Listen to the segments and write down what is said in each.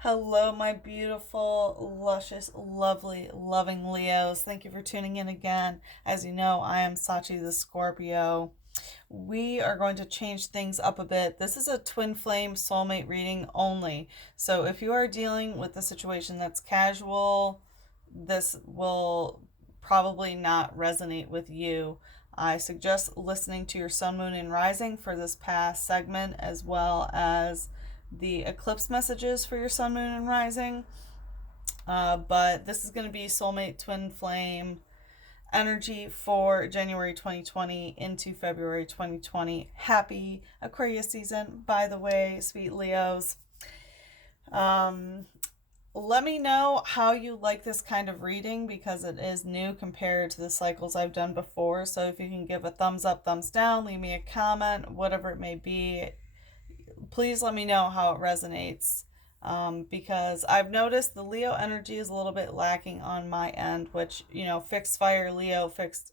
Hello, my beautiful, luscious, lovely, loving Leos. Thank you for tuning in again. As you know, I am Sachi the Scorpio. We are going to change things up a bit. This is a twin flame soulmate reading only. So if you are dealing with a situation that's casual, this will probably not resonate with you. I suggest listening to your sun, moon, and rising for this past segment, as well as the eclipse messages for your sun, moon, and rising. But this is going to be soulmate twin flame energy for January 2020 into February 2020. Happy Aquarius season, by the way, sweet Leos. Um, Let me know how you like this kind of reading because it is new compared to the cycles I've done before. So if you can give a thumbs up, thumbs down, leave me a comment, whatever it may be, please let me know how it resonates. Because I've noticed the Leo energy is a little bit lacking on my end, which, fixed fire Leo, fixed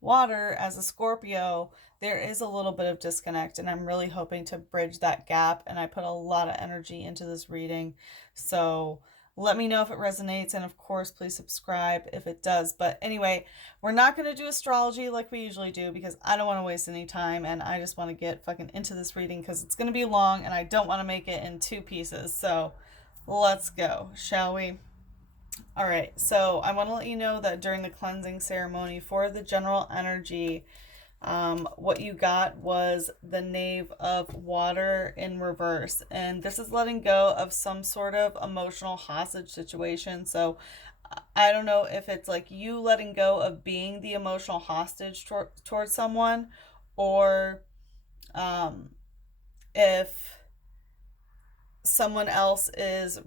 water as a Scorpio, there is a little bit of disconnect, and I'm really hoping to bridge that gap. And I put a lot of energy into this reading. So let me know if it resonates, and of course, please subscribe if it does. But anyway, we're not going to do astrology like we usually do because I don't want to waste any time, and I just want to get fucking into this reading because it's going to be long, and I don't want to make it in two pieces. So let's go, shall we? All right, so I want to let you know that during the cleansing ceremony for the general energy, what you got was the Knave of Water in reverse. And this is letting go of some sort of emotional hostage situation. So I don't know if it's like you letting go of being the emotional hostage towards someone, or um, if someone else is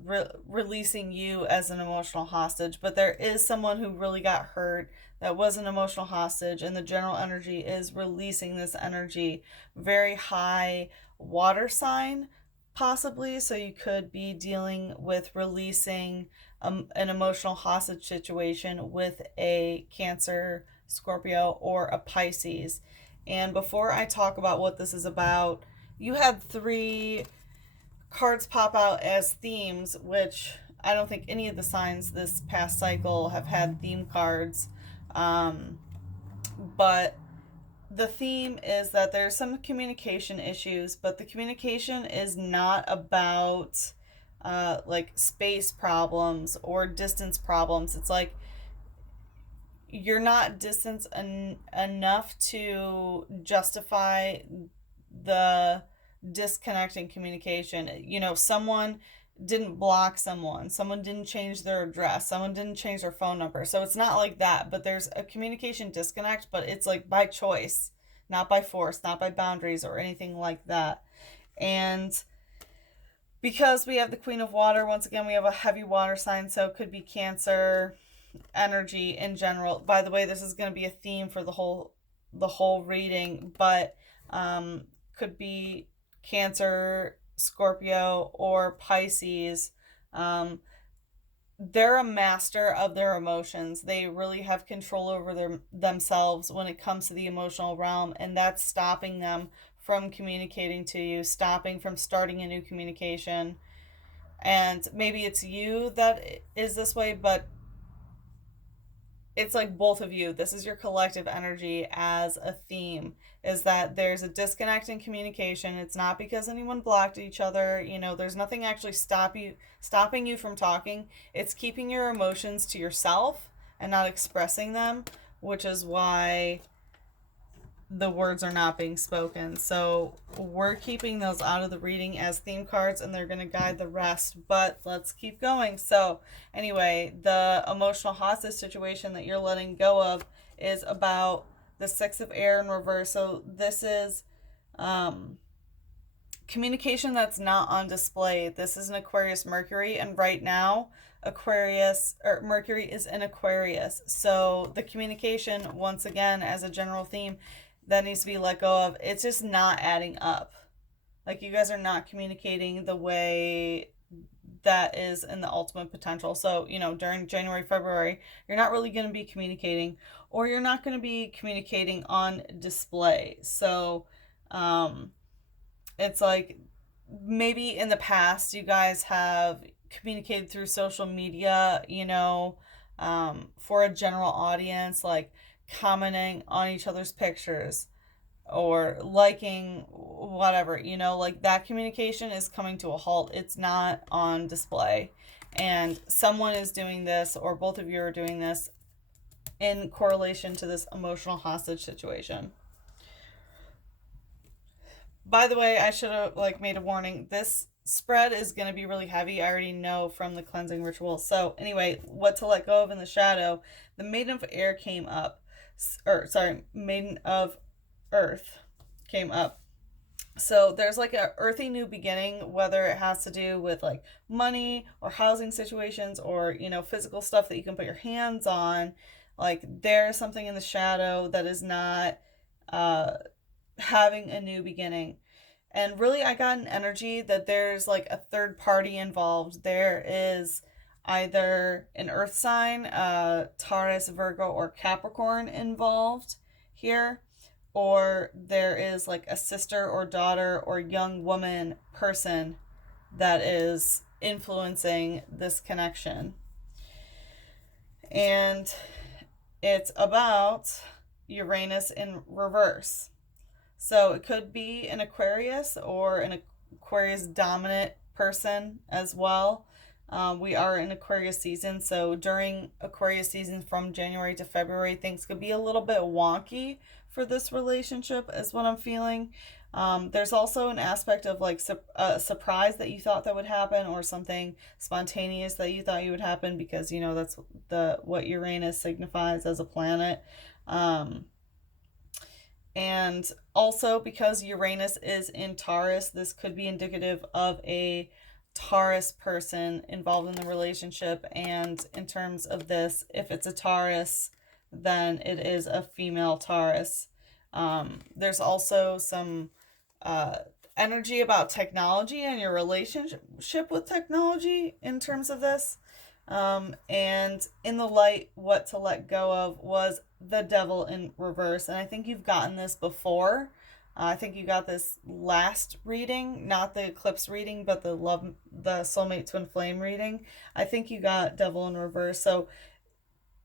releasing you as an emotional hostage, but there is someone who really got hurt that was an emotional hostage, and the general energy is releasing this energy. Very high water sign, possibly, so you could be dealing with releasing an emotional hostage situation with a Cancer, Scorpio, or a Pisces. And before I talk about what this is about, you had three cards pop out as themes, which I don't think any of the signs this past cycle have had theme cards. Um, but the theme is that there's some communication issues, but the communication is not about like space problems or distance problems. It's like you're not distance enough to justify the disconnecting communication. Someone didn't block someone didn't change their address, someone didn't change their phone number. So it's not like that, but there's a communication disconnect, but it's like by choice, not by force, not by boundaries or anything like that. And because we have the Queen of Water, once again, we have a heavy water sign, so it could be Cancer energy in general. By the way, this is going to be a theme for the whole reading, but could be Cancer, Scorpio, or Pisces. Um, they're a master of their emotions. They really have control over themselves when it comes to the emotional realm, and that's stopping them from communicating to you, stopping from starting a new communication. And maybe it's you that is this way, but it's like both of you. This is your collective energy as a theme, is that there's a disconnect in communication. It's not because anyone blocked each other. There's nothing actually stopping you from talking. It's keeping your emotions to yourself and not expressing them, which is why the words are not being spoken. So we're keeping those out of the reading as theme cards, and they're going to guide the rest. But let's keep going. So anyway, the emotional hostage situation that you're letting go of is about the Six of Air in reverse. So this is communication that's not on display. This is an Aquarius Mercury, and right now Aquarius or Mercury is in Aquarius. So the communication, once again, as a general theme, that needs to be let go of. It's just not adding up. Like, you guys are not communicating the way that is in the ultimate potential. So, during January, February, you're not really going to be communicating, or you're not going to be communicating on display. So, it's like maybe in the past you guys have communicated through social media, for a general audience, like commenting on each other's pictures or liking whatever, like that communication is coming to a halt. It's not on display. And someone is doing this, or both of you are doing this in correlation to this emotional hostage situation. By the way, I should have made a warning. This spread is going to be really heavy. I already know from the cleansing ritual. So anyway, what to let go of in the shadow. The Maiden of Air came up. Maiden of Earth came up. So there's like a earthy new beginning, whether it has to do with like money or housing situations or, physical stuff that you can put your hands on. Like there's something in the shadow that is not having a new beginning. And really, I got an energy that there's like a third party involved. There is either an earth sign, Taurus, Virgo, or Capricorn involved here, or there is like a sister or daughter or young woman person that is influencing this connection. And it's about Uranus in reverse. So it could be an Aquarius or an Aquarius dominant person as well. We are in Aquarius season, so during Aquarius season from January to February, things could be a little bit wonky for this relationship, is what I'm feeling. There's also an aspect of like a surprise that you thought that would happen, or something spontaneous that you thought you would happen, because that's what Uranus signifies as a planet. And also, because Uranus is in Taurus, this could be indicative of a Taurus person involved in the relationship. And in terms of this, if it's a Taurus, then it is a female Taurus. There's also some energy about technology and your relationship with technology in terms of this. And in the light, what to let go of was the Devil in reverse. And I think you've gotten this before. I think you got this last reading, not the eclipse reading, but the soulmate twin flame reading. I think you got Devil in reverse. So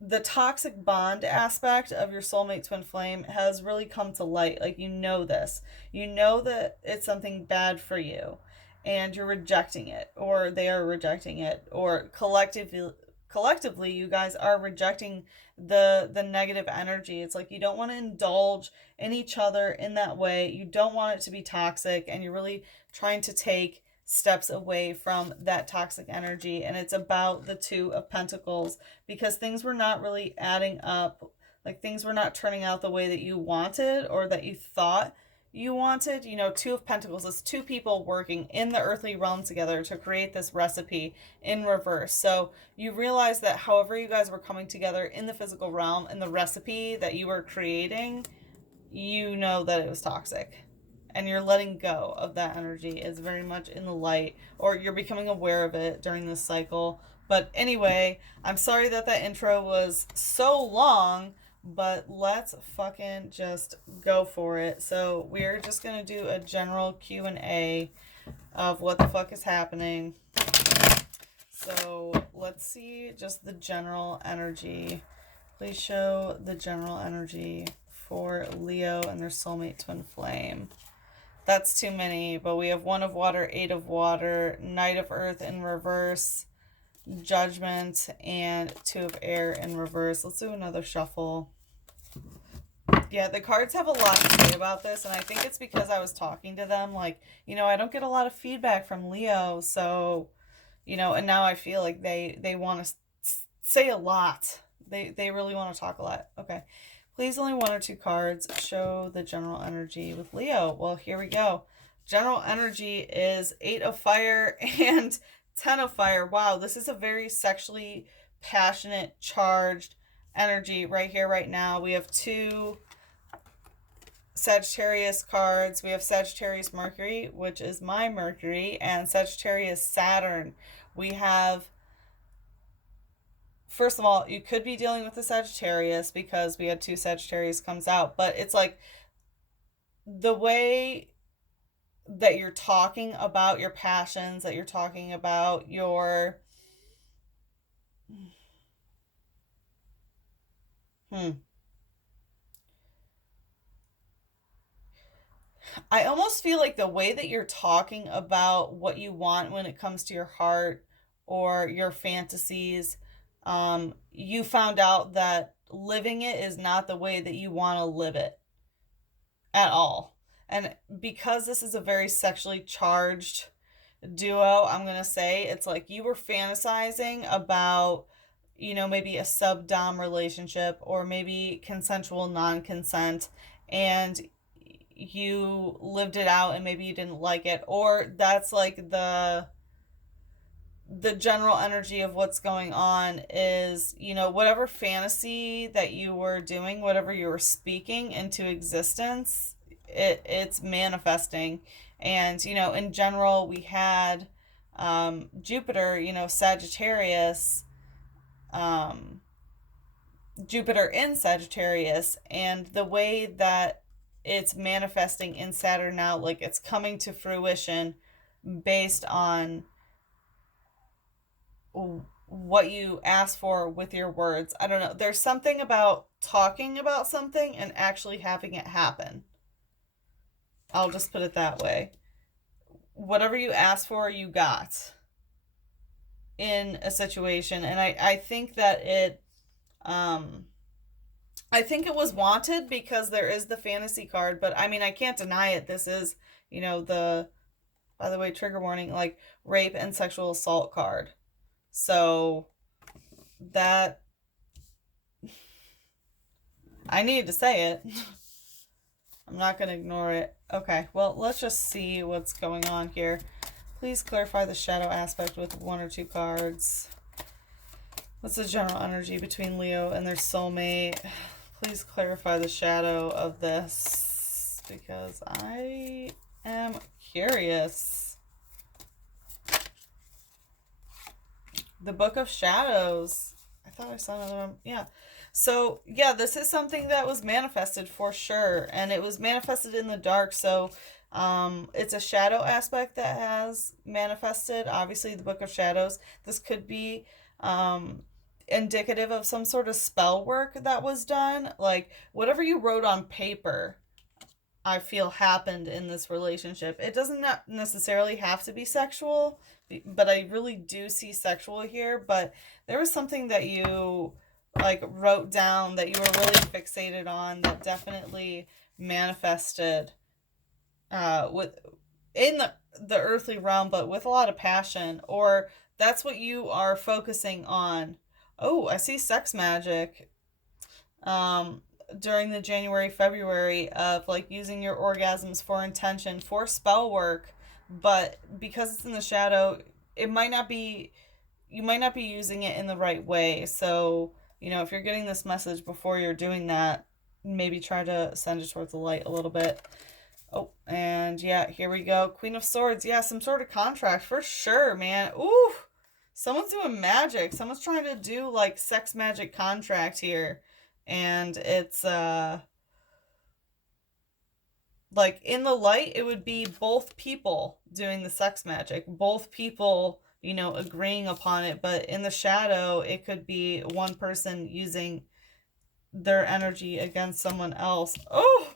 the toxic bond aspect of your soulmate twin flame has really come to light. Like, this. You know that it's something bad for you, and you're rejecting it, or they are rejecting it, or collectively you guys are rejecting the negative energy. It's like you don't want to indulge in each other in that way. You don't want it to be toxic, and you're really trying to take steps away from that toxic energy. And it's about the Two of Pentacles, because things were not really adding up. Like, things were not turning out the way that you wanted or that you thought you wanted. Two of Pentacles is two people working in the earthly realm together to create this recipe in reverse. So you realize that however you guys were coming together in the physical realm and the recipe that you were creating, that it was toxic. And you're letting go of that energy. Is very much in the light, or you're becoming aware of it during this cycle. But anyway, I'm sorry that intro was so long, but let's fucking just go for it. So we're just going to do a general Q&A of what the fuck is happening. So let's see just the general energy. Please show the general energy for Leo and their soulmate twin flame. That's too many, but we have One of Water, Eight of Water, Knight of Earth in reverse, Judgment, and Two of Air in reverse. Let's do another shuffle. Yeah, the cards have a lot to say about this, and I think it's because I was talking to them. Like, I don't get a lot of feedback from Leo, so, and now I feel like they want to say a lot. They really want to talk a lot. Okay. Please, only one or two cards show the general energy with Leo. Well, here we go. General energy is 8 of Fire and 10 of Fire. Wow, this is a very sexually passionate, charged energy right here, right now. We have two Sagittarius cards. We have Sagittarius Mercury, which is my Mercury, and Sagittarius Saturn. We have... First of all, you could be dealing with a Sagittarius because we had two Sagittarius comes out. But it's like the way that you're talking about your passions, that you're talking about your hmm. I almost feel like the way that you're talking about what you want when it comes to your heart or your fantasies, you found out that living it is not the way that you want to live it at all. And because this is a very sexually charged duo, I'm going to say it's like you were fantasizing about, maybe a sub dom relationship or maybe consensual non consent, and you lived it out and maybe you didn't like it, or that's like the general energy of what's going on is, whatever fantasy that you were doing, whatever you were speaking into existence, it's manifesting. And, in general, we had Jupiter, Sagittarius, um, Jupiter in Sagittarius, and the way that it's manifesting in Saturn now, like it's coming to fruition based on what you ask for with your words. I don't know. There's something about talking about something and actually having it happen. I'll just put it that way. Whatever you asked for, you got in a situation. And I think that I think it was wanted because there is the fantasy card, but I mean, I can't deny it. This is, by the way, trigger warning, like rape and sexual assault card. So that I needed to say it. I'm not going to ignore it. Okay, well, let's just see what's going on here. Please clarify the shadow aspect with one or two cards. What's the general energy between Leo and their soulmate? Please clarify the shadow of this because I am curious. The Book of Shadows. I thought I saw another one. Yeah. So, yeah, this is something that was manifested for sure. And it was manifested in the dark. So, it's a shadow aspect that has manifested. Obviously, the Book of Shadows. This could be indicative of some sort of spell work that was done. Like, whatever you wrote on paper, I feel happened in this relationship. It doesn't necessarily have to be sexual, but I really do see sexual here. But there was something that you like wrote down that you were really fixated on that definitely manifested with in the earthly realm, but with a lot of passion, or that's what you are focusing on. Oh, I see sex magic. During the January, February of like using your orgasms for intention, for spell work, but because it's in the shadow, it might not be, you might not be using it in the right way. So, if you're getting this message before you're doing that, maybe try to send it towards the light a little bit. Oh, and yeah, here we go. Queen of Swords. Yeah, some sort of contract for sure, man. Ooh, someone's doing magic. Someone's trying to do like sex magic contract here. And it's like in the light it would be both people doing the sex magic, both people, agreeing upon it, but in the shadow it could be one person using their energy against someone else. Oh,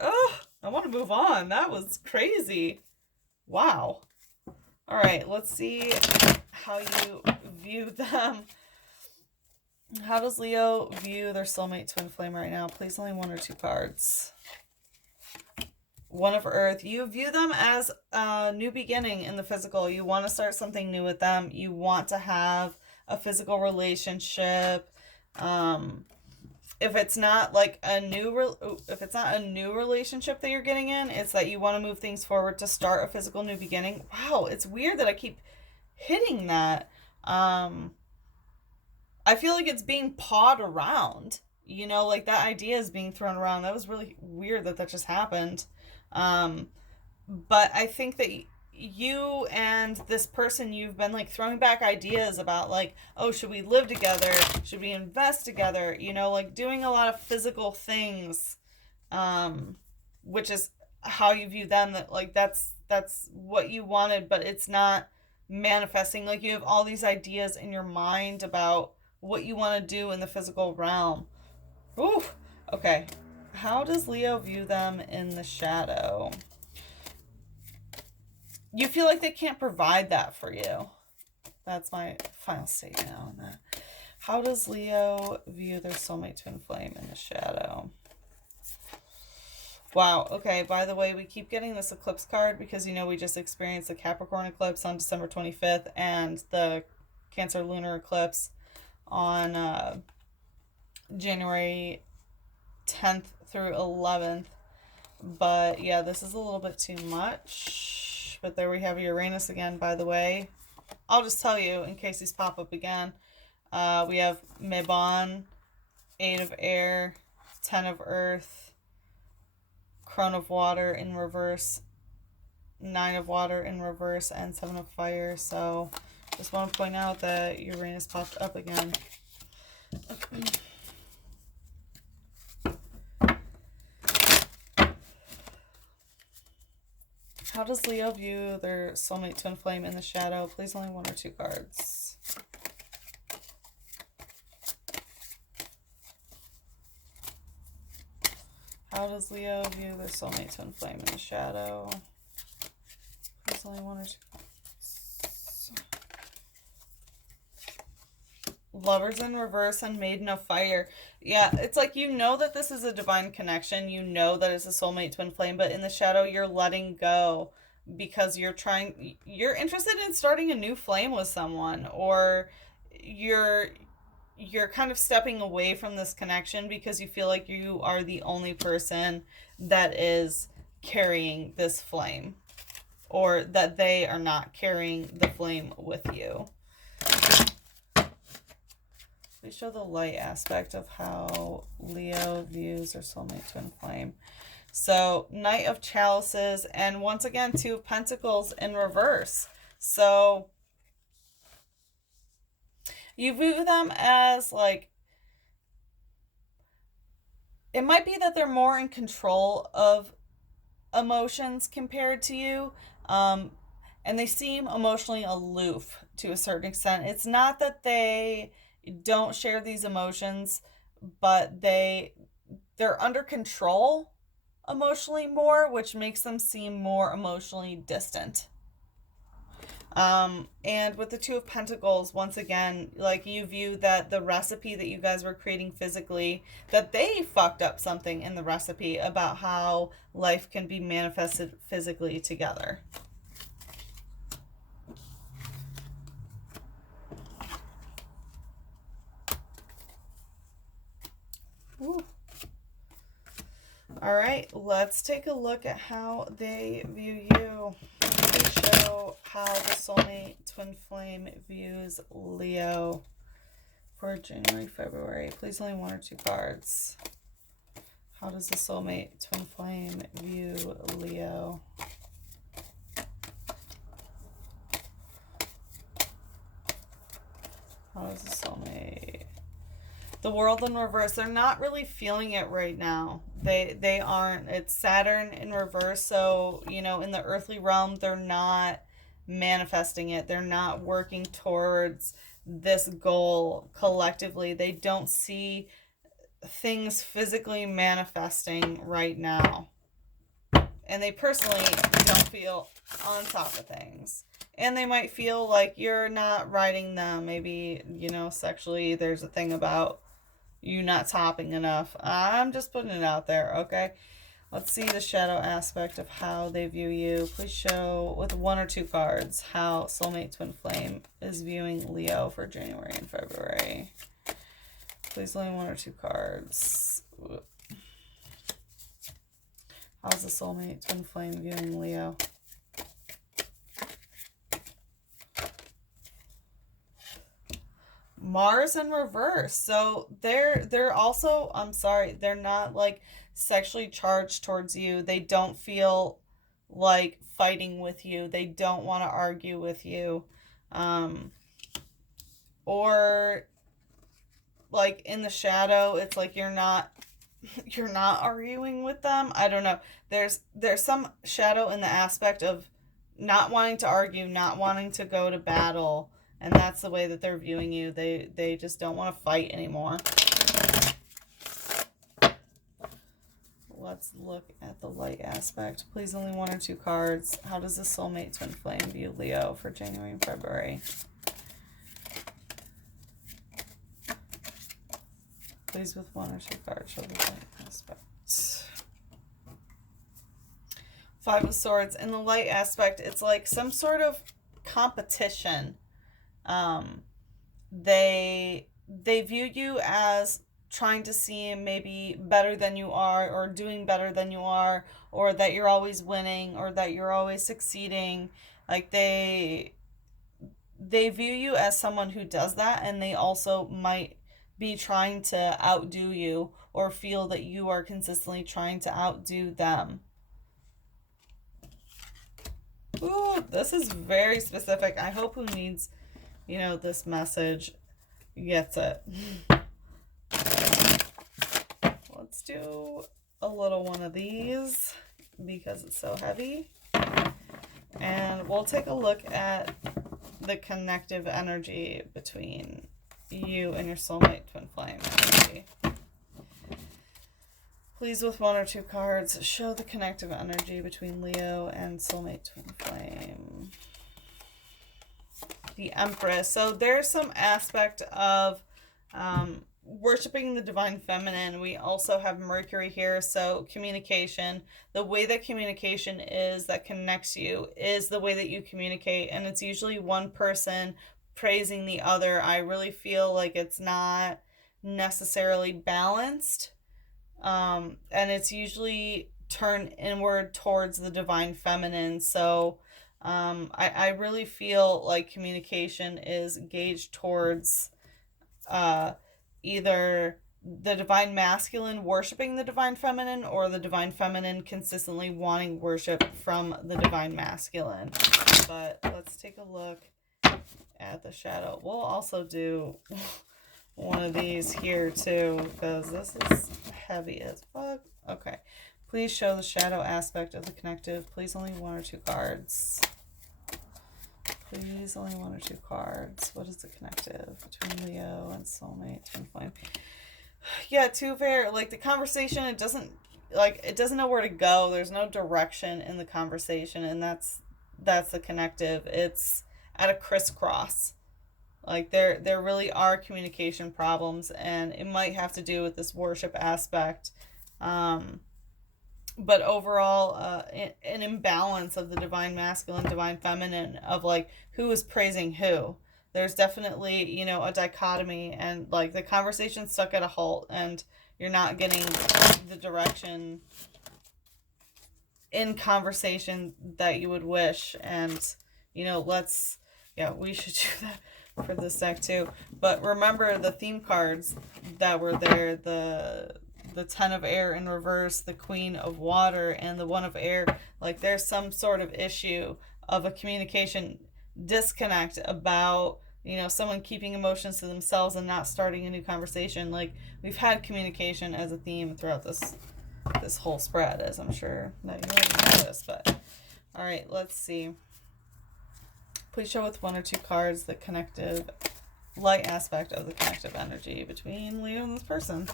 I want to move on. That was crazy. Wow. All right, let's see how you view them. How does Leo view their soulmate twin flame right now? Please, only one or two cards. One of Earth. You view them as a new beginning in the physical. You want to start something new with them. You want to have a physical relationship. If it's not like if it's not a new relationship that you're getting in, it's that you want to move things forward to start a physical new beginning. Wow, it's weird that I keep hitting that. I feel like it's being pawed around. Like that idea is being thrown around. That was really weird that just happened. But I think that you and this person, you've been like throwing back ideas about like, oh, should we live together? Should we invest together? Like doing a lot of physical things, which is, how you view them, that like that's what you wanted, but it's not manifesting. Like you have all these ideas in your mind about what you want to do in the physical realm. Ooh, okay. How does Leo view them in the shadow? You feel like they can't provide that for you. That's my final statement on that. How does Leo view their soulmate twin flame in the shadow? Wow, okay, by the way, we keep getting this eclipse card because, you know, we just experienced the Capricorn eclipse on December 25th and the Cancer lunar eclipse on January 10th through 11th. But yeah, this is a little bit too much. But there we have Uranus again, by the way. I'll just tell you in case these pop up again. We have Mabon, 8 of Air, 10 of Earth, Crone of Water in reverse, 9 of Water in reverse, and 7 of Fire. So just want to point out that Uranus popped up again. How does Leo view their soulmate twin flame in the shadow? Please only 1 or 2 cards. How does Leo view their soulmate twin flame in the shadow? Please only 1 or 2 cards. Lovers in reverse and Maiden of Fire. Yeah, it's like you know that this is a divine connection. You know that it's a soulmate twin flame, but in the shadow you're letting go because you're interested in starting a new flame with someone, or you're kind of stepping away from this connection because you feel like you are the only person that is carrying this flame, or that they are not carrying the flame with you. We show the light aspect of how Leo views their soulmate twin flame. So, Knight of Chalices, and once again, 2 of Pentacles in reverse. So, you view them as like, it might be that they're more in control of emotions compared to you. And they seem emotionally aloof to a certain extent. It's not that they don't share these emotions, but they're under control emotionally more, which makes them seem more emotionally distant. And with the 2 of Pentacles, once again, like you view that the recipe that you guys were creating physically, that they fucked up something in the recipe about how life can be manifested physically together. Ooh. All right, let's take a look at how they view you. Please show how the soulmate twin flame views Leo for January, February. Please only 1 or 2 cards. How does the soulmate twin flame view Leo? How does the soulmate... The World in reverse. They're not really feeling it right now. They aren't. It's Saturn in reverse. So, you know, in the earthly realm, they're not manifesting it. They're not working towards this goal collectively. They don't see things physically manifesting right now. And they personally don't feel on top of things. And they might feel like you're not riding them. Maybe, you know, sexually there's a thing about you not topping enough. I'm just putting it out there, okay? Let's see the shadow aspect of how they view you. Please show with 1 or 2 cards how soulmate twin flame is viewing Leo for January and February. Please only 1 or 2 cards. How's the soulmate twin flame viewing Leo? Mars in reverse. So they're also, I'm sorry, they're not like sexually charged towards you. They don't feel like fighting with you. They don't want to argue with you. Or like in the shadow, it's like you're not you're not arguing with them. I don't know. There's some shadow in the aspect of not wanting to argue, not wanting to go to battle, and that's the way that they're viewing you. They just don't want to fight anymore. Let's look at the light aspect. Please, only one or two cards. How does the soulmate twin flame view Leo for January and February? Please, with one or two cards, show the light aspect. Five of Swords. In the light aspect, it's like some sort of competition. They view you as trying to seem maybe better than you are, or doing better than you are, or that you're always winning, or that you're always succeeding. Like they view you as someone who does that, and they also might be trying to outdo you, or feel that you are consistently trying to outdo them. Ooh, this is very specific. I hope who needs, this message gets it. Let's do a little one of these because it's so heavy. And we'll take a look at the connective energy between you and your soulmate twin flame energy. Please, with one or two cards, show the connective energy between Leo and soulmate twin flame. The Empress. So there's some aspect of worshiping the divine feminine. We also have Mercury here, so communication. The way that communication is that connects you is the way that you communicate, and it's usually one person praising the other. I really feel like it's not necessarily balanced, and it's usually turned inward towards the divine feminine. So I really feel like communication is gauged towards either the divine masculine worshiping the divine feminine, or the divine feminine consistently wanting worship from the divine masculine. But let's take a look at the shadow. We'll also do one of these here too, because this is heavy as fuck. Okay. Please show the shadow aspect of the connective. Please, only one or two cards. Please, only one or two cards. What is the connective between Leo and soulmate twin flame? Yeah, like the conversation, it doesn't know where to go. There's no direction in the conversation, and that's the connective. It's at a crisscross. Like there really are communication problems, and it might have to do with this worship aspect. But overall, an imbalance of the divine masculine, divine feminine, of like who is praising who. There's definitely, a dichotomy, and like the conversation's stuck at a halt, and you're not getting the direction in conversation that you would wish. And, we should do that for this deck too. But remember the theme cards that were there, the Ten of Air in reverse, the Queen of Water, and the One of Air. Like there's some sort of issue of a communication disconnect about, someone keeping emotions to themselves and not starting a new conversation. Like we've had communication as a theme throughout this whole spread, as I'm sure that you already noticed. But all right, let's see. Please show with one or two cards the connective light aspect of the connective energy between Leo and this person.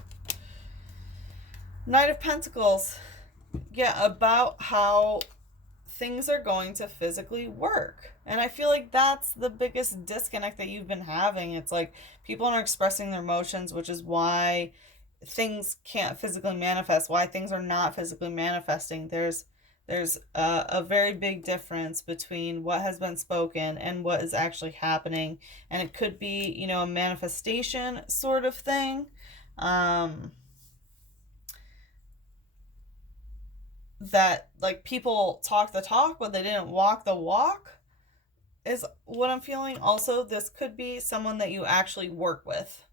Knight of Pentacles. Yeah, about how things are going to physically work. And I feel like that's the biggest disconnect that you've been having. It's like people aren't expressing their emotions, which is why things can't physically manifest, why things are not physically manifesting. There's a very big difference between what has been spoken and what is actually happening. And it could be, a manifestation sort of thing. That like people talk the talk, but they didn't walk the walk, is what I'm feeling. Also, this could be someone that you actually work with.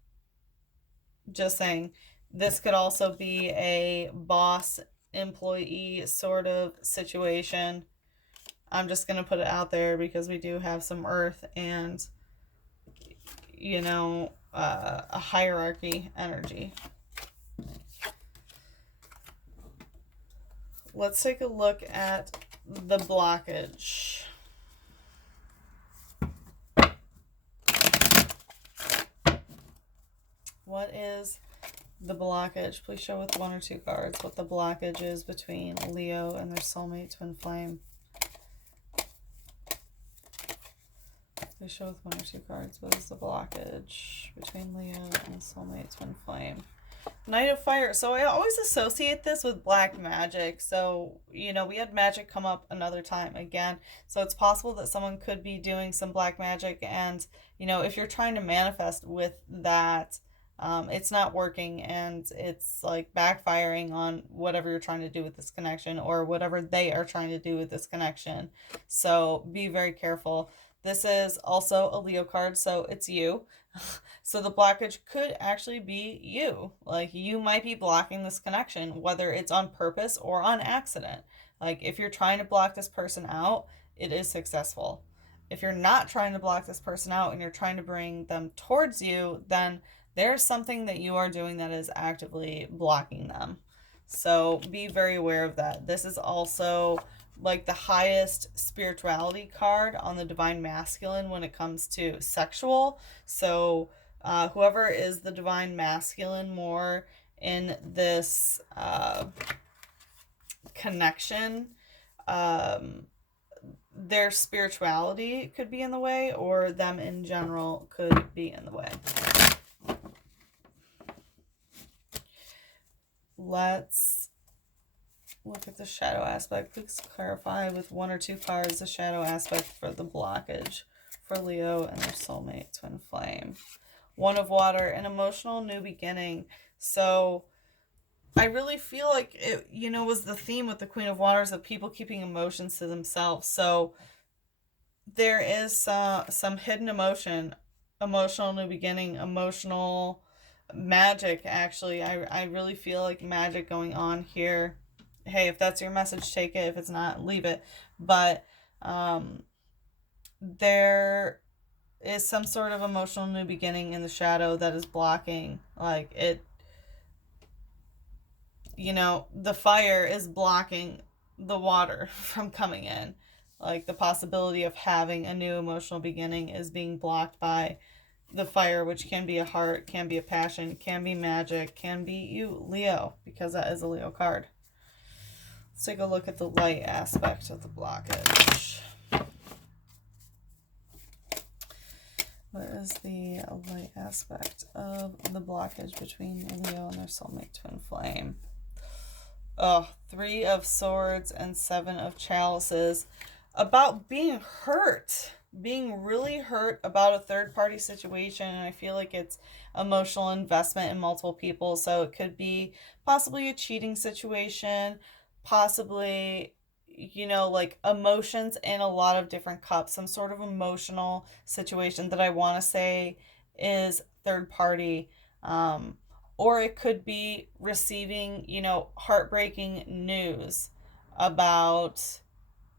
Just saying. This could also be a boss employee sort of situation. I'm just going to put it out there because we do have some earth and, a hierarchy energy. let's take a look at the blockage. What is the blockage? Please show with 1 or 2 cards what the blockage is between Leo and their soulmate twin flame. Please show with 1 or 2 cards. What is the blockage between Leo and the soulmate twin flame? Knight of Fire. So I always associate this with black magic. So, you know, we had magic come up another time again. So it's possible that someone could be doing some black magic. And, you know, if you're trying to manifest with that, it's not working and it's like backfiring on whatever you're trying to do with this connection or whatever they are trying to do with this connection. So be very careful. This is also a Leo card, so it's you. So the blockage could actually be you. Like, you might be blocking this connection, whether it's on purpose or on accident. Like, if you're trying to block this person out, it is successful. If you're not trying to block this person out and you're trying to bring them towards you, then there's something that you are doing that is actively blocking them. So be very aware of that. This is also like the highest spirituality card on the Divine Masculine when it comes to sexual. So whoever is the Divine Masculine more in this connection, their spirituality could be in the way, or them in general could be in the way. Let's look at the shadow aspect. Please clarify with 1 or 2 cards the shadow aspect for the blockage for Leo and their soulmate twin flame. 1 of Water, an emotional new beginning. So I really feel like it, you know, was the theme with the Queen of Waters of people keeping emotions to themselves. So there is some hidden emotion, emotional new beginning, emotional magic. Actually, I really feel like magic going on here. Hey, if that's your message, take it. If it's not, leave it. But there is some sort of emotional new beginning in the shadow that is blocking, like, it, you know, the fire is blocking the water from coming in. Like, the possibility of having a new emotional beginning is being blocked by the fire, which can be a heart, can be a passion, can be magic, can be you, Leo, because that is a Leo card. Let's take a look at the light aspect of the blockage. What is the light aspect of the blockage between Leo and their soulmate twin flame? Oh, 3 of Swords and 7 of Chalices. About being hurt. Being really hurt about a third-party situation, and I feel like it's emotional investment in multiple people. So it could be possibly a cheating situation, possibly, you know, like emotions in a lot of different cups, some sort of emotional situation that I want to say is third party. Or it could be receiving, you know, heartbreaking news about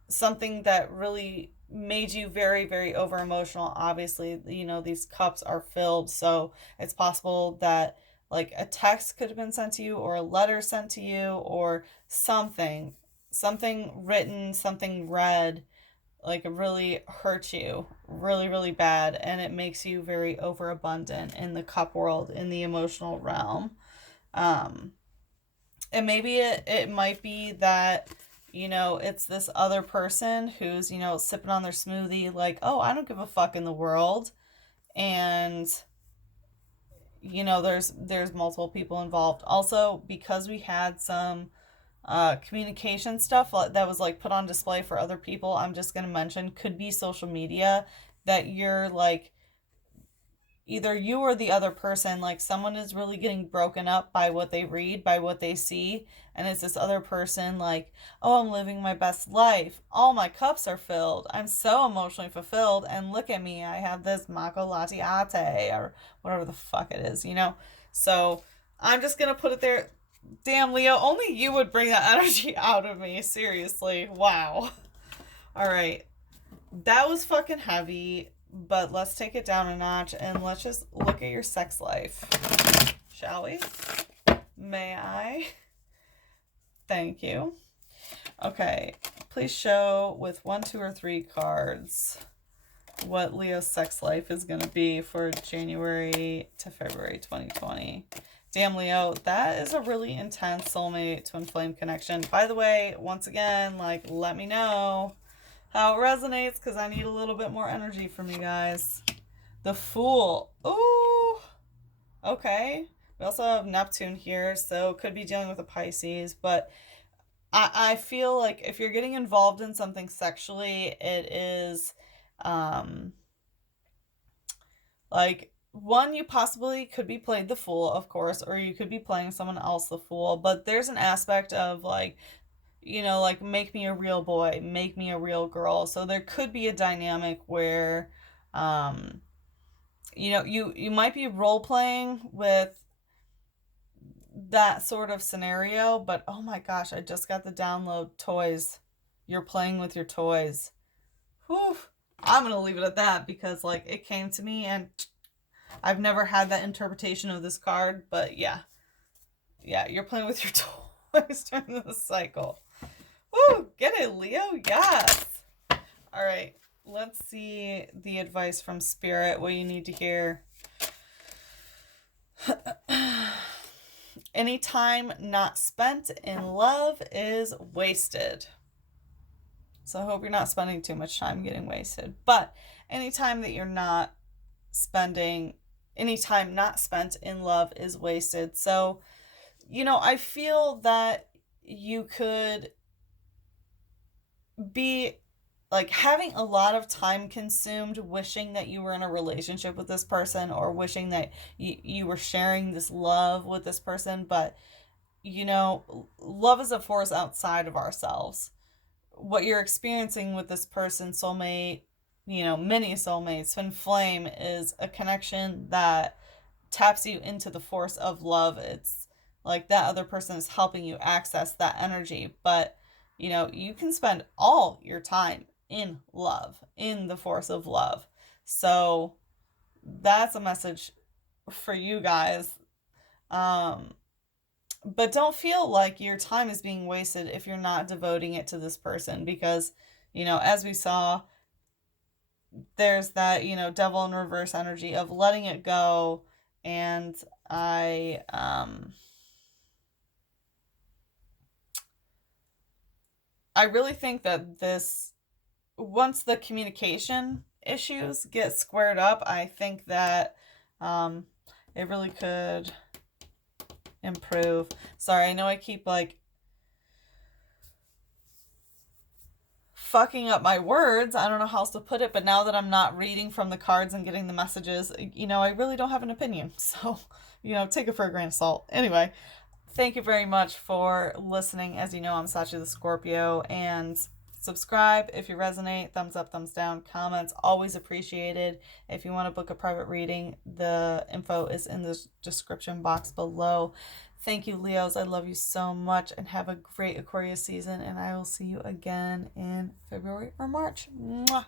something that really made you very, very over emotional. Obviously, you know, these cups are filled, so it's possible that like a text could have been sent to you, or a letter sent to you, or something written, something read, like, it really hurt you really, really bad, and it makes you very overabundant in the cup world, in the emotional realm. And maybe it might be that, you know, it's this other person who's, you know, sipping on their smoothie, like, oh, I don't give a fuck in the world. And, you know, there's multiple people involved. Also, because we had some communication stuff that was like put on display for other people, I'm just going to mention, could be social media, that you're like, either you or the other person, like, someone is really getting broken up by what they read, by what they see, and it's this other person like, oh, I'm living my best life, all my cups are filled, I'm so emotionally fulfilled, and look at me, I have this maca latte or whatever the fuck it is, you know. So I'm just gonna put it there. Damn, Leo, only you would bring that energy out of me, seriously. Wow. All right, that was fucking heavy. But let's take it down a notch and let's just look at your sex life. Shall we? May I? Thank you. Okay, please show with 1, 2, or 3 cards what Leo's sex life is going to be for January to February 2020. Damn, Leo, that is a really intense soulmate twin flame connection. By the way, once again, like, let me know how it resonates because I need a little bit more energy from you guys. The Fool. Ooh. Okay. We also have Neptune here, so could be dealing with a Pisces, but I feel like if you're getting involved in something sexually, it is like, one, you possibly could be played the fool, of course, or you could be playing someone else the fool, but there's an aspect of like, you know, like, make me a real boy, make me a real girl. So there could be a dynamic where you know, you might be role playing with that sort of scenario, but oh my gosh, I just got the download. Toys. You're playing with your toys. Whew. I'm gonna leave it at that because like it came to me and I've never had that interpretation of this card, but yeah, you're playing with your toys during this cycle. Woo, get it, Leo. Yes. All right, let's see the advice from Spirit, what you need to hear. Any time not spent in love is wasted. So I hope you're not spending too much time getting wasted. But any time that you're not spending, any time not spent in love is wasted. So, you know, I feel that you could be like having a lot of time consumed wishing that you were in a relationship with this person or wishing that you were sharing this love with this person. But, you know, love is a force outside of ourselves. What you're experiencing with this person, soulmate, you know, mini soulmates, twin flame, is a connection that taps you into the force of love. It's like that other person is helping you access that energy. But, you know, you can spend all your time in love, in the force of love. So that's a message for you guys. But don't feel like your time is being wasted if you're not devoting it to this person because, you know, as we saw, there's that, you know, devil in reverse energy of letting it go. And I really think that this, once the communication issues get squared up, I think that it really could improve. Sorry, I know I keep like fucking up my words. I don't know how else to put it, but now that I'm not reading from the cards and getting the messages, you know, I really don't have an opinion. So, you know, take it for a grain of salt. Anyway, thank you very much for listening. As you know, I'm Sachi the Scorpio, and subscribe if you resonate. Thumbs up, thumbs down, comments, always appreciated. If you want to book a private reading, the info is in the description box below. Thank you, Leos. I love you so much, and have a great Aquarius season, and I will see you again in February or March. Mwah.